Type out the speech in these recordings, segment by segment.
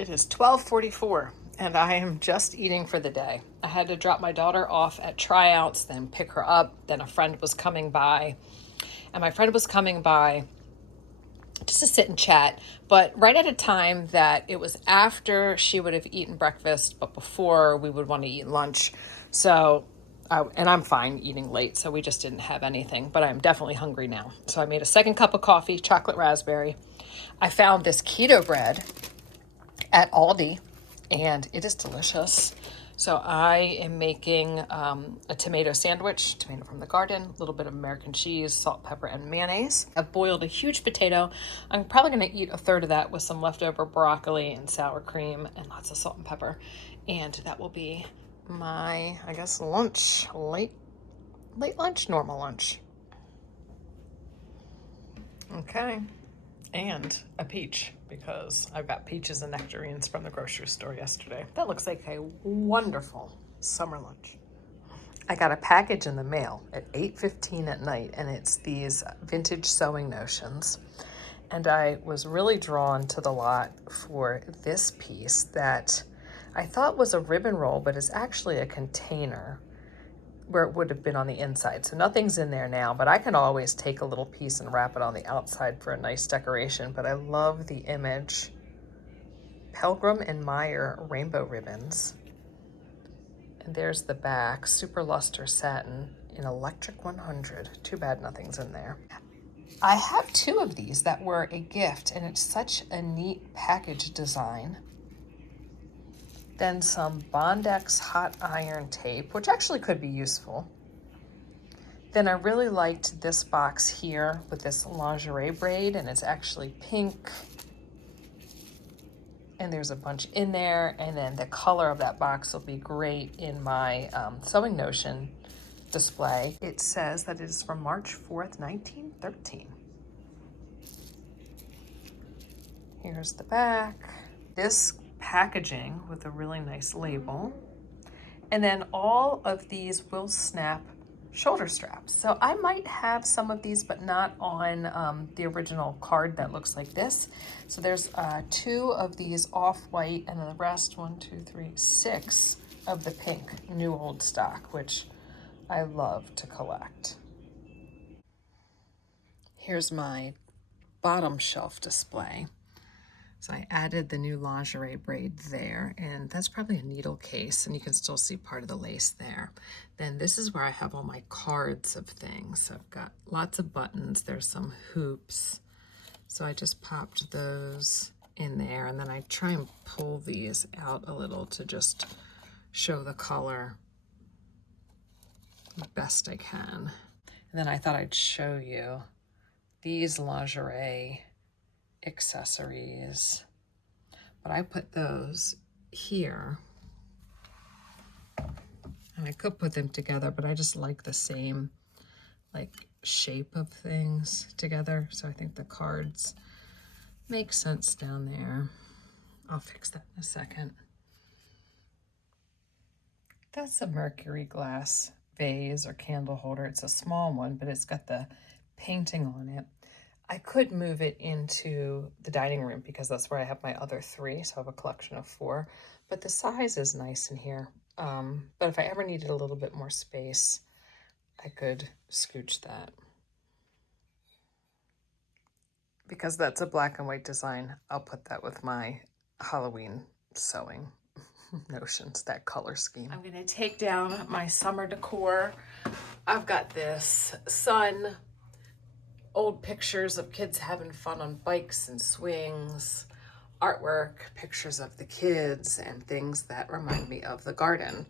It is 12:44 and I am just eating for the day. I had to drop my daughter off at tryouts, then pick her up. Then a friend was coming by, and my friend was coming by just to sit and chat, but right at a time that it was after she would have eaten breakfast, but before we would want to eat lunch. So, and I'm fine eating late, so we just didn't have anything, but I'm definitely hungry now. So I made a second cup of coffee, chocolate raspberry. I found this keto bread at Aldi, and it is delicious. So I am making a tomato sandwich, tomato from the garden, a little bit of American cheese, salt, pepper, and mayonnaise. I've boiled a huge potato. I'm probably going to eat a third of that with some leftover broccoli and sour cream and lots of salt and pepper. And that will be my, I guess, lunch, late lunch, normal lunch. Okay. And a peach, because I've got peaches and nectarines from the grocery store yesterday. That looks like a wonderful summer lunch. I got a package in the mail at 8:15 at night, and it's these vintage sewing notions. And I was really drawn to the lot for this piece that I thought was a ribbon roll, but is actually a container where it would have been on the inside. So nothing's in there now, but I can always take a little piece and wrap it on the outside for a nice decoration. But I love the image. Pilgrim and Meyer rainbow ribbons. And there's the back, super luster satin in electric 100. Too bad nothing's in there. I have two of these that were a gift, and it's such a neat package design. Then some Bondex hot iron tape, which actually could be useful. Then I really liked this box here with this lingerie braid, and it's actually pink. And there's a bunch in there, and then the color of that box will be great in my sewing notion display. It says that it is from March 4th, 1913. Here's the back. This packaging with a really nice label. And then all of these will snap shoulder straps. So I might have some of these, but not on the original card that looks like this. So there's two of these off-white, and then the rest, 6 of the pink new old stock, which I love to collect. Here's my bottom shelf display. So I added the new lingerie braid there, and that's probably a needle case, and you can still see part of the lace there. Then this is where I have all my cards of things. So I've got lots of buttons. There's some hoops. So I just popped those in there, and then I try and pull these out a little to just show the color the best I can. And then I thought I'd show you these lingerie accessories, but I put those here, and I could put them together, but I just like the same like shape of things together, so I think the cards make sense down there. I'll fix that in a second. That's a mercury glass vase or candle holder. It's a small one, but it's got the painting on it. I could move it into the dining room because that's where I have my other 3, so I have a collection of 4, but the size is nice in here. But if I ever needed a little bit more space, I could scooch that. Because that's a black and white design, I'll put that with my Halloween sewing notions, that color scheme. I'm gonna take down my summer decor. I've got this sun, old pictures of kids having fun on bikes and swings, artwork, pictures of the kids, and things that remind me of the garden,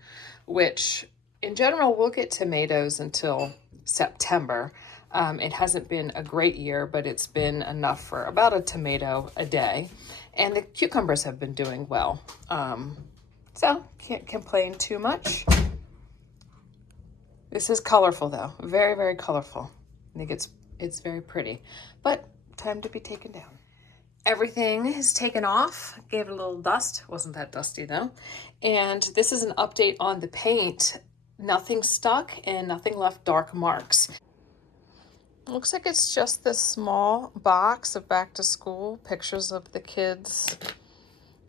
which in general we'll get tomatoes until September. It hasn't been a great year, but it's been enough for about a tomato a day. And the cucumbers have been doing well. So can't complain too much. This is colorful though, very, very colorful. I think it's very pretty, but time to be taken down. Everything is taken off, gave it a little dust. Wasn't that dusty though. And this is an update on the paint. Nothing stuck and nothing left dark marks. Looks like it's just this small box of back to school pictures of the kids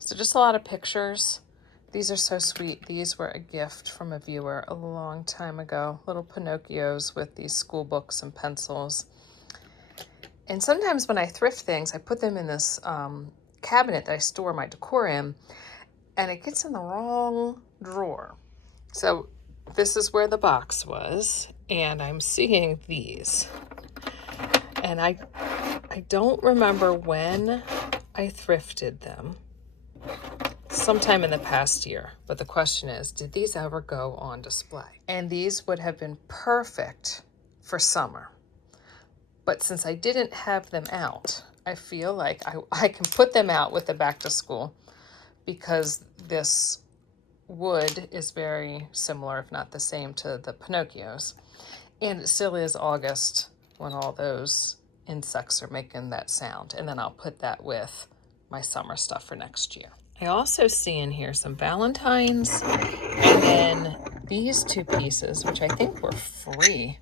So just a lot of pictures. These are so sweet. These were a gift from a viewer a long time ago. Little Pinocchios with these school books and pencils. And sometimes when I thrift things, I put them in this cabinet that I store my decor in, and it gets in the wrong drawer. So this is where the box was, and I'm seeing these. And I don't remember when I thrifted them. Sometime in the past year, but the question is, did these ever go on display? And these would have been perfect for summer. But since I didn't have them out, I feel like I can put them out with the back to school, because this wood is very similar, if not the same, to the Pinocchios. And it still is August when all those insects are making that sound. And then I'll put that with my summer stuff for next year. I also see in here some Valentines, and then these two pieces, which I think were free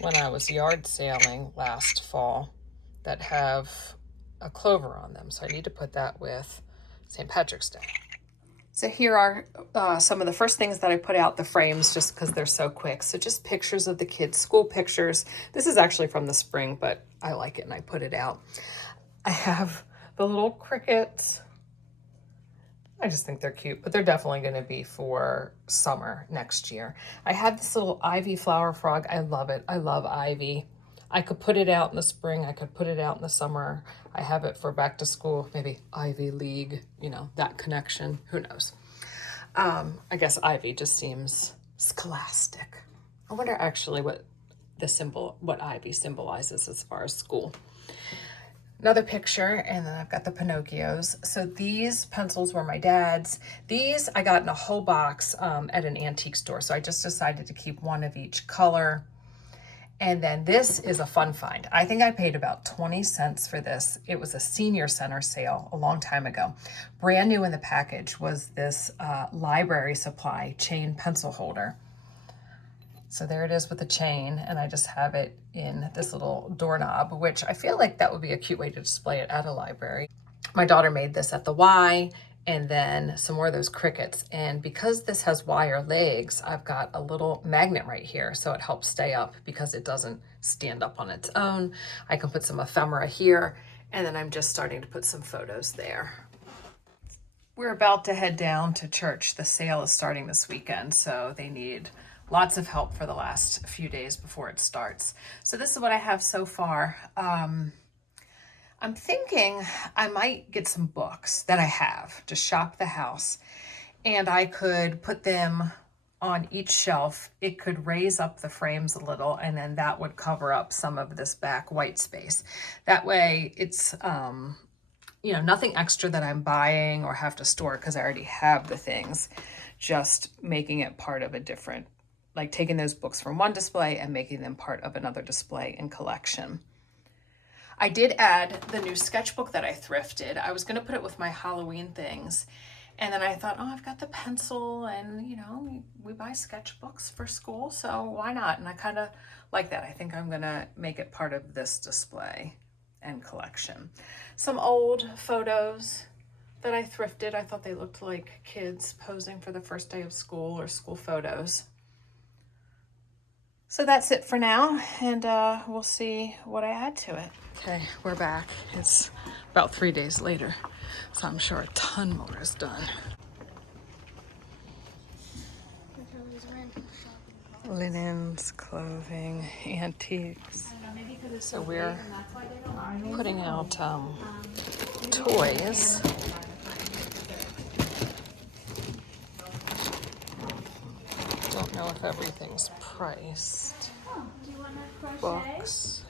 when I was yard sailing last fall, that have a clover on them. So I need to put that with St. Patrick's Day. So here are some of the first things that I put out, the frames, just because they're so quick. So just pictures of the kids' school pictures. This is actually from the spring, but I like it and I put it out. I have the little crickets. I just think they're cute, but they're definitely going to be for summer next year. I have this little ivy flower frog. I love it. I love ivy. I could put it out in the spring. I could put it out in the summer. I have it for back to school, maybe Ivy League, you know, that connection. Who knows? I guess ivy just seems scholastic. I wonder actually what ivy symbolizes as far as school. Another picture, and then I've got the Pinocchios. So these pencils were my dad's. These I got in a whole box at an antique store. So I just decided to keep one of each color. And then this is a fun find. I think I paid about 20 cents for this. It was a senior center sale a long time ago. Brand new in the package was this library supply chain pencil holder. So there it is with the chain, and I just have it in this little doorknob, which I feel like that would be a cute way to display it at a library. My daughter made this at the Y, and then some more of those crickets. And because this has wire legs, I've got a little magnet right here, so it helps stay up because it doesn't stand up on its own. I can put some ephemera here, and then I'm just starting to put some photos there. We're about to head down to church. The sale is starting this weekend, so they need lots of help for the last few days before it starts. So this is what I have so far. I'm thinking I might get some books that I have to shop the house, and I could put them on each shelf. It could raise up the frames a little, and then that would cover up some of this back white space. That way it's, you know, nothing extra that I'm buying or have to store because I already have the things, just making it part of a different, like taking those books from one display and making them part of another display and collection. I did add the new sketchbook that I thrifted. I was going to put it with my Halloween things. And then I thought, oh, I've got the pencil, and, you know, we buy sketchbooks for school, so why not? And I kind of like that. I think I'm going to make it part of this display and collection. Some old photos that I thrifted. I thought they looked like kids posing for the first day of school or school photos. So that's it for now, and we'll see what I add to it. Okay, we're back. It's about 3 days later, so I'm sure a ton more is done. Linens, clothing, antiques. So we're putting out toys. Don't know if everything's priced. Books.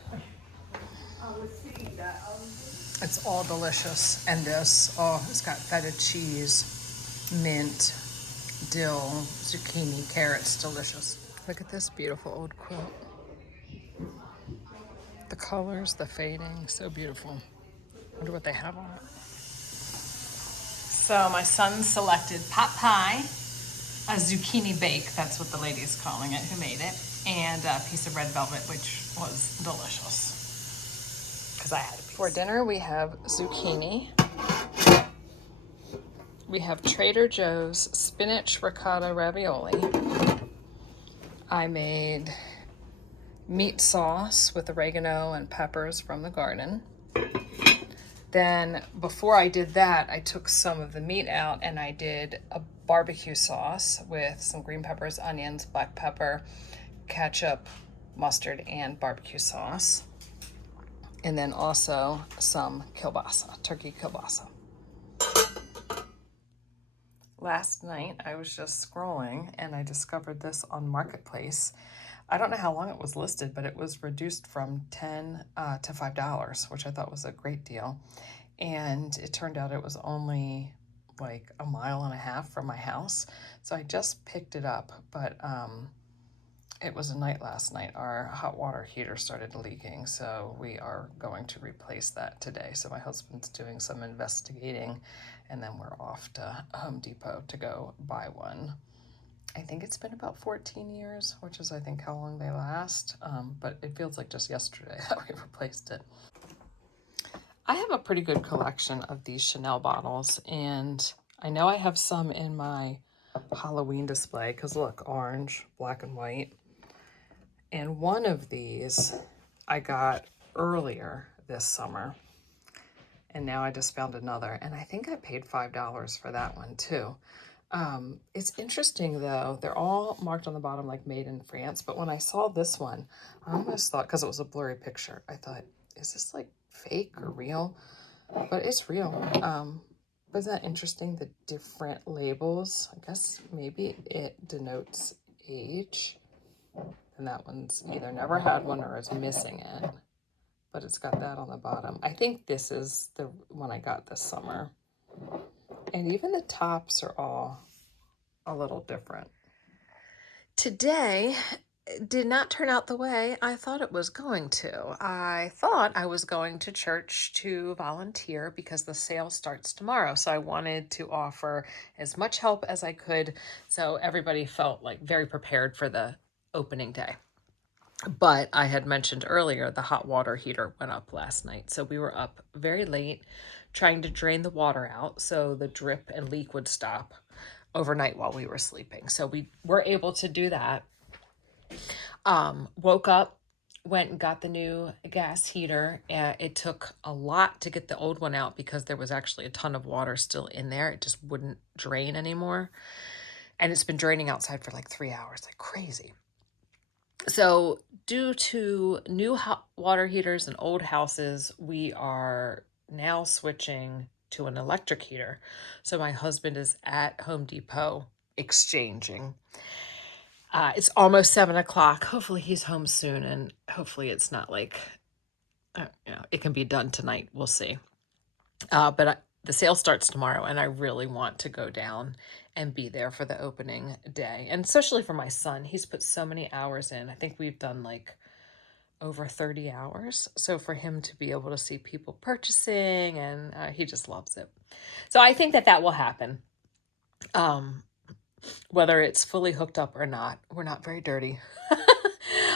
It's all delicious. And this, oh, it's got feta cheese, mint, dill, zucchini, carrots, delicious. Look at this beautiful old quilt. The colors, the fading, so beautiful. Wonder what they have on it. So my son selected pot pie, a zucchini bake, that's what the lady's calling it, who made it, and a piece of red velvet, which was delicious, because I had a piece. For dinner, we have zucchini. We have Trader Joe's spinach ricotta ravioli. I made meat sauce with oregano and peppers from the garden. Then before I did that, I took some of the meat out and I did a barbecue sauce with some green peppers, onions, black pepper, ketchup, mustard, and barbecue sauce. And then also some kielbasa, turkey kielbasa. Last night I was just scrolling and I discovered this on Marketplace. I don't know how long it was listed, but it was reduced from $10 to $5, which I thought was a great deal. And it turned out it was only like a mile and a half from my house. So I just picked it up, but it was a night last night. Our hot water heater started leaking, so we are going to replace that today. So my husband's doing some investigating, and then we're off to Home Depot to go buy one. I think it's been about 14 years, which is I think how long they last, but it feels like just yesterday that we replaced it. I have a pretty good collection of these Chanel bottles, and I know I have some in my Halloween display because look, orange, black and white. And one of these I got earlier this summer, and now I just found another, and I think I paid $5 for that one too. It's interesting though, they're all marked on the bottom like made in France, but when I saw this one, I almost thought, because it was a blurry picture, I thought, is this like fake or real? But it's real. But isn't that interesting, the different labels? I guess maybe it denotes age. And that one's either never had one or is missing it. But it's got that on the bottom. I think this is the one I got this summer. And even the tops are all a little different. Today did not turn out the way I thought it was going to. I thought I was going to church to volunteer because the sale starts tomorrow. So I wanted to offer as much help as I could so everybody felt like very prepared for the opening day. But I had mentioned earlier the hot water heater went up last night. So we were up very late trying to drain the water out so the drip and leak would stop overnight while we were sleeping. So we were able to do that. Woke up, went and got the new gas heater. It took a lot to get the old one out because there was actually a ton of water still in there. It just wouldn't drain anymore. And it's been draining outside for like 3 hours, like crazy. So due to new hot water heaters and old houses, we are now switching to an electric heater. So my husband is at Home Depot exchanging. It's almost 7 o'clock. Hopefully he's home soon, and hopefully it's not like, it can be done tonight. We'll see. But the sale starts tomorrow, and I really want to go down and be there for the opening day. And especially for my son, he's put so many hours in. I think we've done like over 30 hours. So for him to be able to see people purchasing, and he just loves it. So I think that that will happen. Whether it's fully hooked up or not, we're not very dirty.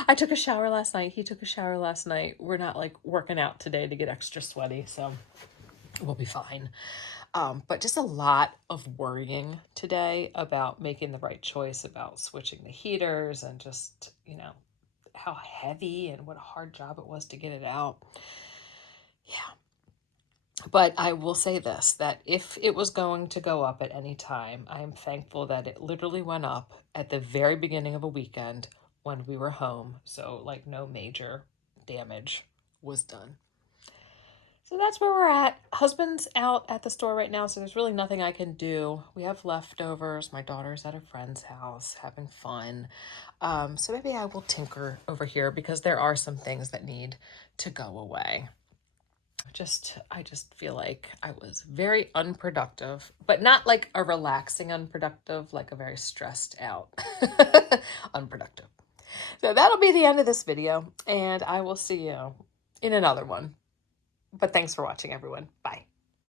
I took a shower last night. He took a shower last night. We're not like working out today to get extra sweaty, so we'll be fine. But just a lot of worrying today about making the right choice about switching the heaters and just, how heavy and what a hard job it was to get it out. Yeah. But I will say this, that if it was going to go up at any time, I am thankful that it literally went up at the very beginning of a weekend when we were home. So like no major damage was done. So that's where we're at. Husband's out at the store right now, so there's really nothing I can do. We have leftovers. My daughter's at a friend's house having fun. So maybe I will tinker over here because there are some things that need to go away. I just feel like I was very unproductive, but not like a relaxing unproductive, like a very stressed out unproductive. So that'll be the end of this video, and I will see you in another one. But thanks for watching, everyone. Bye.